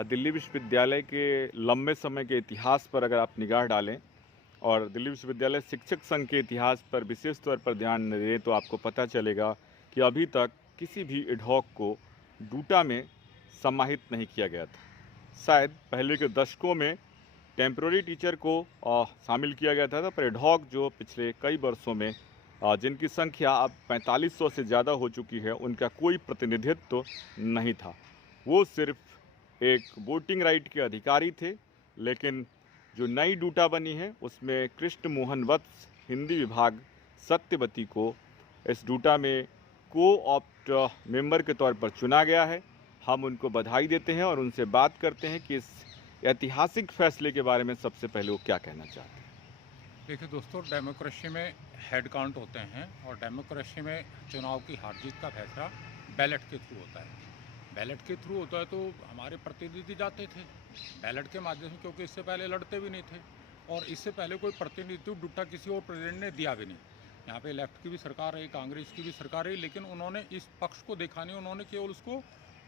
दिल्ली विश्वविद्यालय के लंबे समय के इतिहास पर अगर आप निगाह डालें और दिल्ली विश्वविद्यालय शिक्षक संघ के इतिहास पर विशेष तौर पर ध्यान दें तो आपको पता चलेगा कि अभी तक किसी भी एडहॉक को डूटा में समाहित नहीं किया गया था। शायद पहले के दशकों में टेम्प्रोरी टीचर को शामिल किया गया था, पर एडहॉक जो पिछले कई वर्षों में जिनकी संख्या अब 4500 से ज़्यादा हो चुकी है, उनका कोई प्रतिनिधित्व नहीं था। वो सिर्फ एक वोटिंग राइट के अधिकारी थे। लेकिन जो नई डूटा बनी है उसमें कृष्ण मोहन वत्स हिंदी विभाग सत्यवती को इस डूटा में को ऑप्ट मेंबर के तौर पर चुना गया है। हम उनको बधाई देते हैं और उनसे बात करते हैं कि इस ऐतिहासिक फैसले के बारे में सबसे पहले वो क्या कहना चाहते हैं। देखिए दोस्तों, डेमोक्रेसी में हेड काउंट होते हैं और डेमोक्रेसी में चुनाव की हार जीत का फैसला बैलेट के थ्रू होता है। बैलेट के थ्रू होता है तो हमारे प्रतिनिधि जाते थे बैलेट के माध्यम से, क्योंकि इससे पहले लड़ते भी नहीं थे और इससे पहले कोई प्रतिनिधित्व डूटा किसी और प्रेसिडेंट ने दिया भी नहीं। यहाँ पे लेफ्ट की भी सरकार रही, कांग्रेस की भी सरकार रही, लेकिन उन्होंने इस पक्ष को देखा नहीं। उन्होंने केवल उसको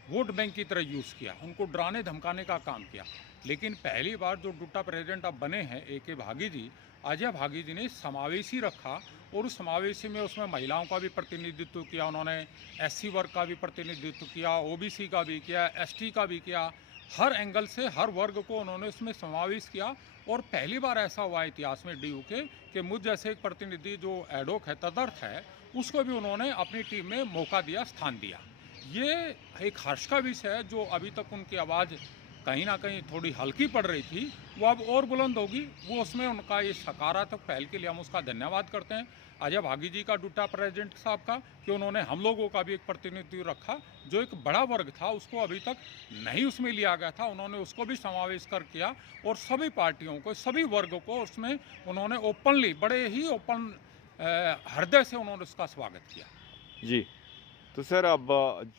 वोट बैंक की तरह यूज़ किया, उनको डराने धमकाने का काम किया। लेकिन पहली बार जो डूटा प्रेसिडेंट अब बने हैं ए.के. भागी जी, अजय भागी जी ने समावेशी रखा और उस समावेशी में उसमें महिलाओं का भी प्रतिनिधित्व किया, उन्होंने एससी वर्ग का भी प्रतिनिधित्व किया, ओबीसी का भी किया, एसटी का भी किया। हर एंगल से हर वर्ग को उन्होंने उसमें समावेश किया और पहली बार ऐसा हुआ इतिहास में डीयू के कि मुझ जैसे एक प्रतिनिधि जो एडहॉक है, तदर्थ है, उसको भी उन्होंने अपनी टीम में मौका दिया, स्थान दिया। ये एक हर्ष का विषय है। जो अभी तक उनकी आवाज़ कहीं ना कहीं थोड़ी हल्की पड़ रही थी, वो अब और बुलंद होगी। वो उसमें उनका ये सकारात्मक पहल के लिए हम उसका धन्यवाद करते हैं अजय भागी जी का, डूटा प्रेसिडेंट साहब का, कि उन्होंने हम लोगों का भी एक प्रतिनिधित्व रखा। जो एक बड़ा वर्ग था उसको अभी तक नहीं उसमें लिया गया था, उन्होंने उसको भी समावेश कर किया और सभी पार्टियों को, सभी वर्गों को उसमें उन्होंने ओपनली, बड़े ही ओपन हृदय से उन्होंने उसका स्वागत किया। जी, तो सर अब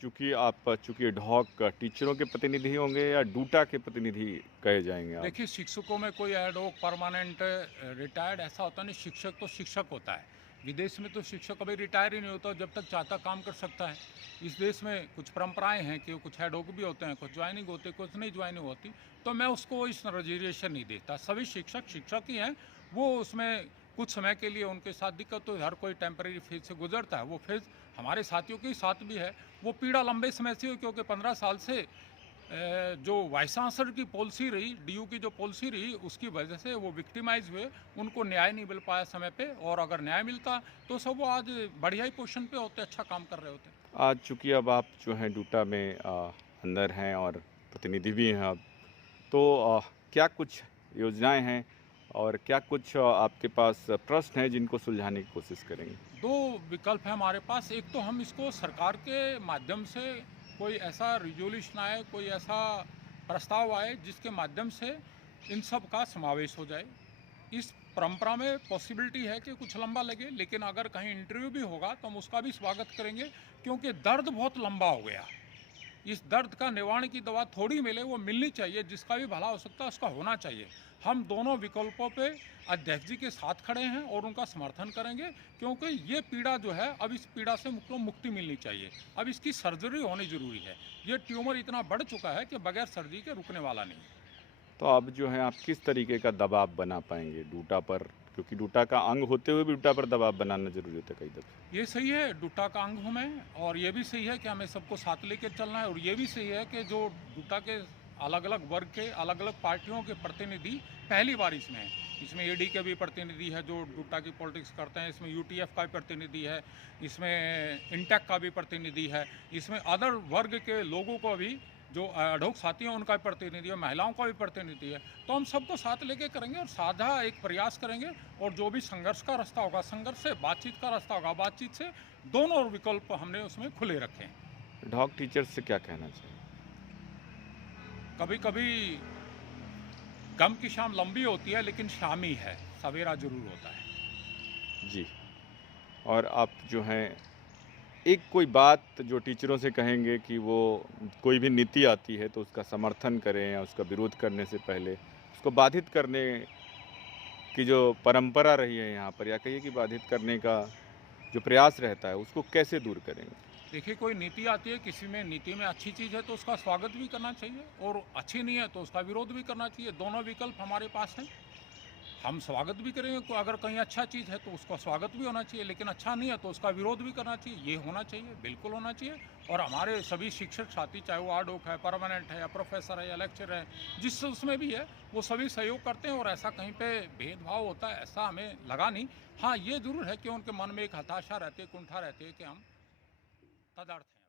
चूँकि एडहॉक टीचरों के प्रतिनिधि होंगे या डूटा के प्रतिनिधि कहे जाएंगे आप? देखिए, शिक्षकों में कोई एडहॉक परमानेंट रिटायर्ड ऐसा होता नहीं। शिक्षक तो शिक्षक होता है। विदेश में तो शिक्षक कभी रिटायर ही नहीं होता, जब तक चाहता काम कर सकता है। इस देश में कुछ परंपराएं हैं कि कुछ एडहॉक भी होते हैं, कुछ ज्वाइनिंग होती, कुछ नहीं ज्वाइनिंग होती। तो मैं उसको इस रिजर्वेशन नहीं देता। सभी शिक्षक शिक्षक ही हैं। वो उसमें कुछ समय के लिए उनके साथ दिक्कत तो हर कोई टेम्परेरी फेज से गुजरता है। वो फेज हमारे साथियों के साथ भी है। वो पीड़ा लंबे समय से हुई, क्योंकि 15 साल से जो वाइस चांसलर की पॉलिसी रही, डीयू की जो पॉलिसी रही, उसकी वजह से वो विक्टिमाइज हुए, उनको न्याय नहीं मिल पाया समय पे। और अगर न्याय मिलता तो सब वो आज बढ़िया ही पोजीशन पे होते, अच्छा काम कर रहे होते। आज चूँकि अब आप जो हैं डूटा में अंदर हैं और प्रतिनिधि भी हैं अब, तो क्या कुछ योजनाएं हैं और क्या कुछ आपके पास प्रश्न हैं जिनको सुलझाने की कोशिश करेंगे? दो विकल्प है हमारे पास। एक तो हम इसको सरकार के माध्यम से कोई ऐसा रिजोल्यूशन आए, कोई ऐसा प्रस्ताव आए जिसके माध्यम से इन सब का समावेश हो जाए। इस परंपरा में पॉसिबिलिटी है कि कुछ लंबा लगे, लेकिन अगर कहीं इंटरव्यू भी होगा तो हम उसका भी स्वागत करेंगे, क्योंकि दर्द बहुत लंबा हो गया। इस दर्द का निवारण की दवा थोड़ी मिले, वो मिलनी चाहिए। जिसका भी भला हो सकता है उसका होना चाहिए। हम दोनों विकल्पों पे अध्यक्ष जी के साथ खड़े हैं और उनका समर्थन करेंगे, क्योंकि ये पीड़ा जो है, अब इस पीड़ा से मुक्ति मिलनी चाहिए। अब इसकी सर्जरी होनी जरूरी है। ये ट्यूमर इतना बढ़ चुका है कि बगैर सर्जरी के रुकने वाला नहीं। तो अब जो है आप किस तरीके का दबाव बना पाएंगे डूटा पर, क्योंकि डूटा का अंग होते हुए भी डूटा पर दबाव बनाना जरूरी होता है कई दफे? ये सही है, डूटा का अंग हूँ मैं, और ये भी सही है कि हमें सबको साथ लेकर चलना है। और ये भी सही है कि जो डूटा के अलग अलग वर्ग के, अलग अलग पार्टियों के प्रतिनिधि पहली बार इसमें है। इसमें एडी के भी प्रतिनिधि है जो डूटा की पॉलिटिक्स करते हैं, इसमें यूटीएफ का भी प्रतिनिधि है, इसमें इंटेक का भी प्रतिनिधि है, इसमें अदर वर्ग के लोगों को भी, जो एडहॉक साथी हैं उनका भी प्रतिनिधि है, महिलाओं का भी प्रतिनिधि है। तो हम सबको साथ लेके करेंगे और साझा एक प्रयास करेंगे। और जो भी संघर्ष का रास्ता होगा संघर्ष से, बातचीत का रास्ता होगा बातचीत से, दोनों विकल्प हमने उसमें खुले रखे हैं। एडहॉक टीचर्स से क्या कहना चाहिए? कभी कभी गम की शाम लंबी होती है, लेकिन शाम ही है, सवेरा जरूर होता है। जी, और आप जो हैं एक कोई बात जो टीचरों से कहेंगे कि वो कोई भी नीति आती है तो उसका समर्थन करें या उसका विरोध करने से पहले उसको बाधित करने की जो परंपरा रही है यहाँ पर, या कहिए कि बाधित करने का जो प्रयास रहता है, उसको कैसे दूर करेंगे? देखिए, कोई नीति आती है, किसी में नीति में अच्छी चीज़ है तो उसका स्वागत भी करना चाहिए, और अच्छी नहीं है तो उसका विरोध भी करना चाहिए। दोनों विकल्प हमारे पास हैं। हम स्वागत भी करेंगे, अगर कहीं अच्छा चीज़ है तो उसका स्वागत भी होना चाहिए, लेकिन अच्छा नहीं है तो उसका विरोध भी करना चाहिए। ये होना चाहिए, बिल्कुल होना चाहिए। और हमारे सभी शिक्षक साथी, चाहे वो आडोक है, परमानेंट है, या प्रोफेसर है, या लेक्चर है, जिस उसमें भी है, वो सभी सहयोग करते हैं, और ऐसा कहीं पे भेदभाव होता है ऐसा हमें लगा नहीं। हाँ, ये ज़रूर है कि उनके मन में एक हताशा रहती है, कुंठा रहती है कि हम तदर्थ हैं।